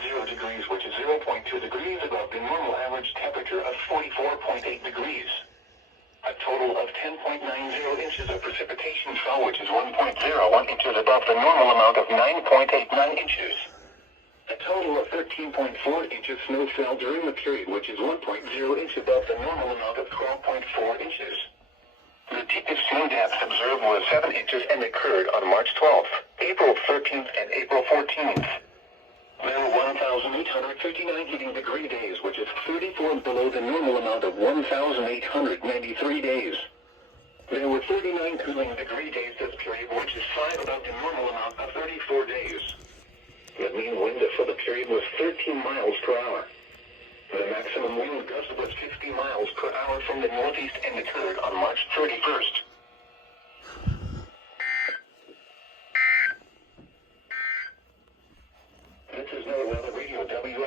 degrees, which is 0.2 degrees above the normal average temperature of 44.8 degrees. A total of 10.90 inches of precipitation fell, which is 1.01 inches above the normal amount of 9.89 inches. A total of 13.4 inches snow fell during the period, which is 1.0 inch above the normal amount of 12.4 inches. The deepest snow depth observed was 7 inches and occurred on March 12th, April 13th, and April 14th. There were 1,859 heating degree days, which is 34 below the normal amount of 1,893 days. There were 39 cooling degree days this period, which is 5 above the normal amount of 34 days. The mean wind for the period was 13 miles per hour. The maximum wind gust was 50 miles per hour from the northeast and occurred on March 31st. This is NOAA Weather Radio WX.